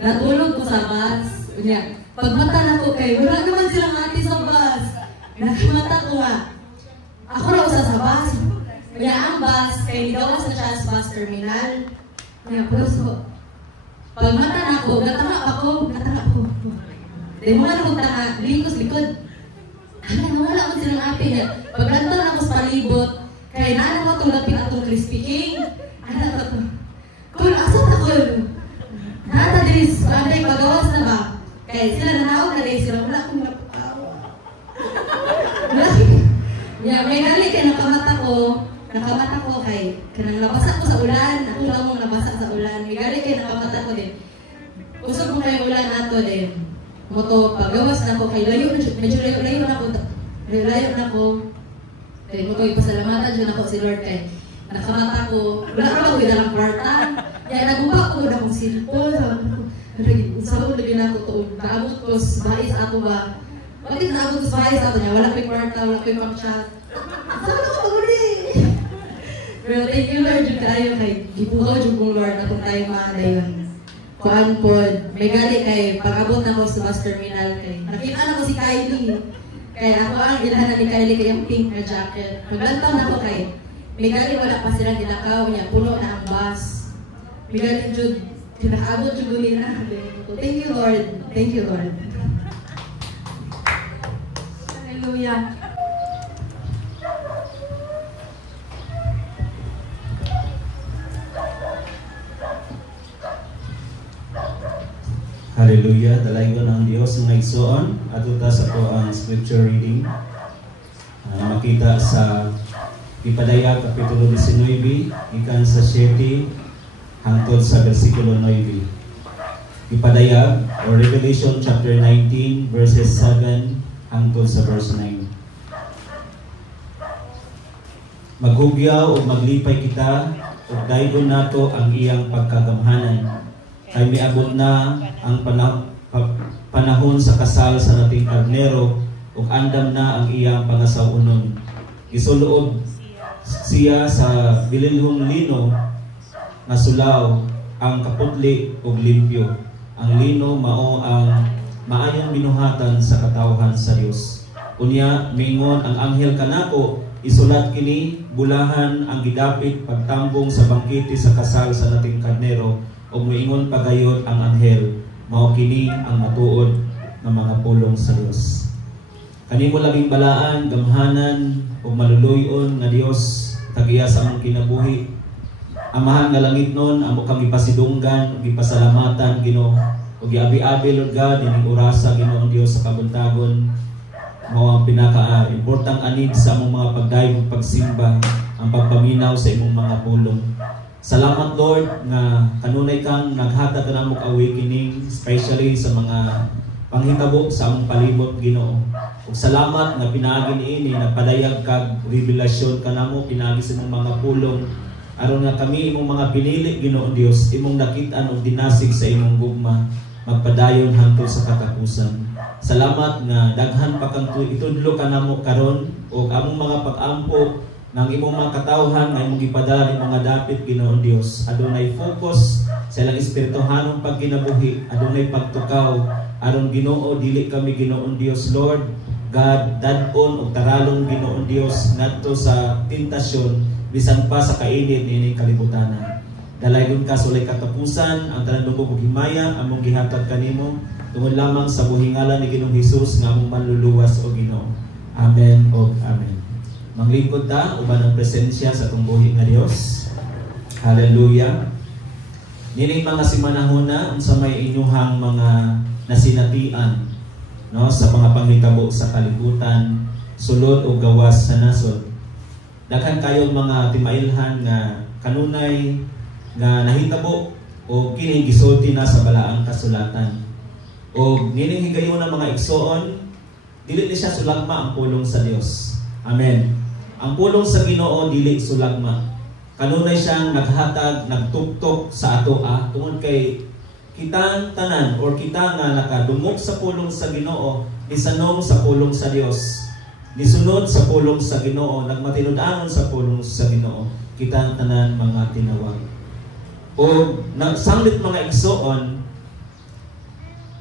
Natulog ko sa bus. Pagmata na ko kay, wala naman silang ate sa bus. Nakamata ko nga. Ako raw sa bus. Kaya ang bus, kay daw sa siya sa bus terminal. Kaya puso. Pagmata na ko, natanga ako. Dahil mo na kong tanga, likod. Wala ko silang ate niya. Paglantaw na ako sa palibot, kaya naano ko itong lapit atong crispy king. Ano ko ito? Kung asot ako yun. Nata diris, panday pagawas na ba? Kaya sila nanawag na rin sila, wala akong napakawa. May nali kaya nakamata ko kay kanang nabasa ko sa ulan, ako lang mong nabasa sa ulan. May gali kaya nakamata ko din. Usap mo kayo ulan nato din. Moto, pagawas na ko kay layo na ako. Kaya mo ko ipasalamatan dyan ako si Lord kay nakamata ko, wala ka lang dalang kwarta. Kaya nagumpa ko na akong silpon. Sabi ko lagi na ako ito. Naabot ko sa bahis ato ba? Bakit naabot ko sa bahis ato niya? Wala ko'y kwarta, wala ko'y pang-chat. Sabi ko uli! Pero thank you Lord, yung tayo kay gipuhaw yung kong Lord na kung tayo maanda yun. Kuan pod, may gali kay pag-abot na ko sa bus terminal kay. Nakita na ko si Kylie. Kaya ako ang ilahanan ni Kylie kay yung pink na jacket. Maglantaw na ko kay. May gali wala pa silang dinakaw niya, puno na ang bus. Bigaling Jude, kinakaabot yung gunin na. Thank you, Lord. Thank you, Lord. Hallelujah. Hallelujah. Dalaygon ang Diyos ng igsoon. Atuta sa ko ang scripture reading. Makita sa Ipadayag, Kapitulo 19, ikan sa 7, hangtod sa versikulo 9. Ipadayag, or Revelation chapter 19, verses 7, hangtod sa verse 9. maghugyaw o maglipay kita ug daygon nato ang iyang pagkagamhanan. Kay miabot na ang panahon sa kasal sa nating karnero ug andam na ang iyang pangasawunon. Gisuloob siya sa bilinhong lino nga sulaw, ang kaputli ug limpyo. Ang lino mao ang maayong binuhatan sa katawhan sa Dios. Unya mingon ang anghel kanako, isulat kini bulahan ang gidapit pagtambong sa bangkete sa kasal sa nating karnero ug moingon pagayod ang anghel, mao kini ang matuod nga mga pulong sa Dios. Kanimo labing balaan, gamhanan ug maluluyon nga Dios tagiya sa among kinabuhi. Amahan nga langit nun, amo kang ipasidunggan ug ipasalamatan Ginoo ug iabi-abi Lord God ining orasa Ginoo Dios sa kabuntagon. Mao ang pinaka-importantang anid sa among mga pagdayeg ug pagsimba, ang pagpaminaw sa imong mga pulong. Salamat Lord nga kanunay kang naghatag kanamo awakening, especially sa mga panghitabo sa among palibot Ginoo. Ug salamat nga pinaagi niini nagpadayag kag revelasyon kanamo pinaagi sa imong mga pulong aron nga kami imong mga pinili Ginoo Dios imong nakit-an ug dinasig sa imong gugma magpadayon hangtod sa katapusan. Salamat nga daghan pa kang itudlo kanamo karon ug among mga pag-ampo ng imong mga katawhan nga imong gipadala ni mga dapit Ginoo Dios. Adunay focus sa ilang espirituhanong pagkinabuhi, adunay pagtukaw aron Ginoo dili kami Ginoo Dios Lord God dadon ug taralon Ginoo Dios ngadto sa tentasyon bisan pa sa kainit niining kalibutan. Dalaygon ka sulay katapusan ang tanan dungog ug himaya among gihatag kanimo tungod lamang sa buhingalan ni Ginoong Hesus nga among manluluwas o Ginoo. Amen o amen. Manglingkod ta uban ang presensya sa atong buhi nga Dios. Hallelujah. Nining mga simanahona unsa may inyuhang mga nasinatian no sa mga panghitabo sa kalibutan, sulod o gawas sa nasod. Daghan kayo mga timailhan nga kanunay nga nahitabo o kini gisulti na sa balaang kasulatan. O nining higayon ng mga igsoon, dili ni siya sulagma ang pulong sa Dios. Amen. Ang pulong sa Ginoo dili sulagma. Kanunay siyang naghatag, nagtuktok sa ato tungod kay kitang tanan or kita nga nakadungog sa pulong sa Ginoo, nisanong sa pulong sa Dios. Nisunod sa pulong sa Ginoo, nagmatinud-anon sa pulong sa Ginoo, kitang tanan mga tinawag. O nagsanglit mga igsoon,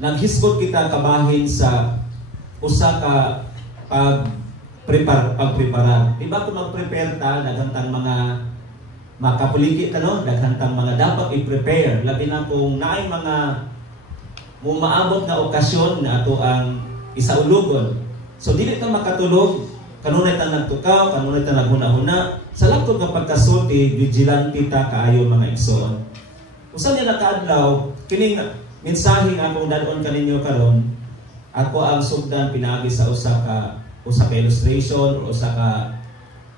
naghisgot kita kabahin sa usa ka pagpreparar. Diba kung mag-prepare ta, daghantang mga makapuligi ta no, daghantang mga dapat i-prepare. Labi na kung naay mga mumaabot na okasyon na ato ang isaulugon. So dili ta makatulog, kanunay ta nagtukaw, kanunay ta naghuna-huna. Sa lakod ng pagkasulti, vigilante ta kaayo mga igsoon. Usa niya nakaadlaw, kining mensahe nga akong dadon kaninyo karon, ako ang sugdan pinaagi sa usa ka illustration o usa ka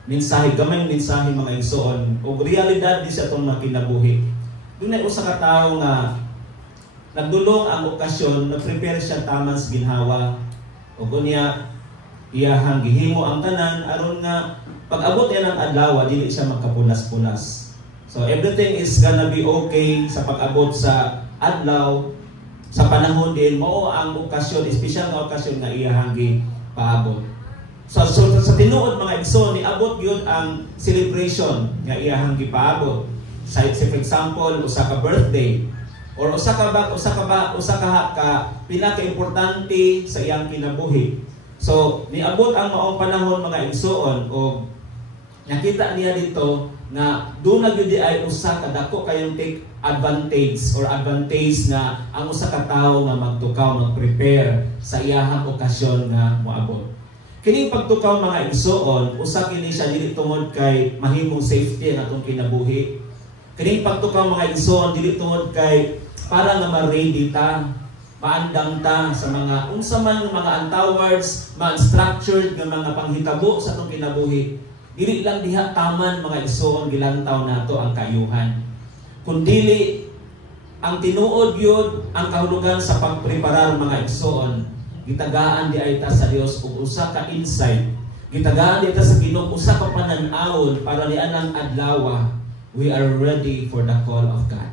mensahe, gamay mensahe mga igsoon o realidad di sa atong makinabuhi. Dunay usa ka tawo nga nagdulong ang okasyon, nag-prepare siya taman sa ginhawa o kunya iyahang gihimo ang tanan aron nga pag-abot niya ng adlaw dili siya magkapulas-pulas. So everything is gonna be okay sa pag-abot sa adlaw sa panahon din mao ang okasyon, espesyal nga okasyon nga iyahang paabot. So sa tinuod mga igsoon niabot gyud ang celebration nga iyahang gipaabot. Sa for example, usa ka birthday or usa ka pinaka-importante sa iyang kinabuhi. So, niabot ang maong panahon mga igsoon o nakita niya dito na doon na gyud ay usa ka dako kayong take advantage na ang usa ka tawo nga magtukaw, mag-prepare sa iyahang okasyon nga moabot. Kining pagtukaw mga igsoon, usa kini siya dili tungod kay mahimong safety ang atong kinabuhi. Kining pagtukaw mga igsoon dili tungod kay para nga ma-ready ta, maandang ta sa mga unsa man mga antawards, mga structured nga mga panghitabo sa atong kinabuhi. Dili lang diha taman mga igsoon gilantaw nato ang kayuhan. Kundili ang tinuod yun ang kahulugan sa pagpreparar mga igsoon. Gitagaan di ay ta sa Dios ug usa ka insight Gitagaan dito sa Ginoo usa ka panan-awon para nianang adlaw we are ready for the call of God.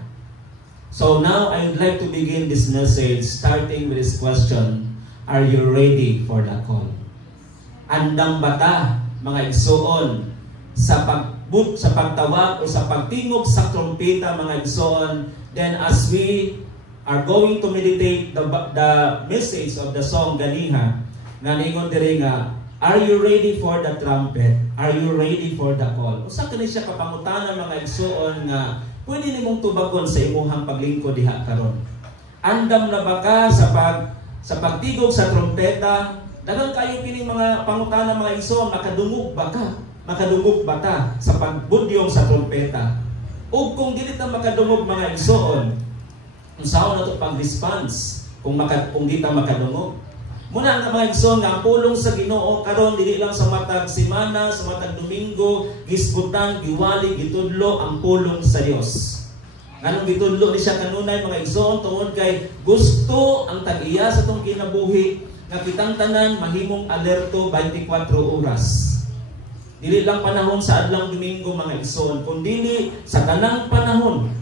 So now I would like to begin this message starting with this question: are you ready for the call? Andam bata mga igsoon sa pagtawag o sa pagtingog sa trompeta mga igsoon? Then as we are going to meditate the message of the song ganiha nga ningon diri nga, are you ready for the trumpet? Are you ready for the call? Usa kani siya kapangutanan mga igsoon nga pwede nimong tubagon sa imong paglingkod diha karon. Andam na ba ka sa pagtigog sa trompeta? Daghang kayo kining mga pangutanan mga igsoon, makadungog ba ka? Makadungog ba ta sa pagbudyong sa trompeta? O kung dili ta makadungog mga igsoon, unsaon na to pag-response kung di ta makadungog? Muna nga mga igsoon nga ang pulong sa Ginoo karon dili lang sa matag semana, sa matag Domingo, gisgutan, giwali, gitudlo ang pulong sa Dios. Nganong gitudlo ni siya kanunay mga igsoon tungod kay gusto ang tag-iya sa tong kinabuhi nga kitang tanan mahimong alerto 24 oras. Dili lang panahon sa adlang Domingo mga igsoon, kundi sa tanang panahon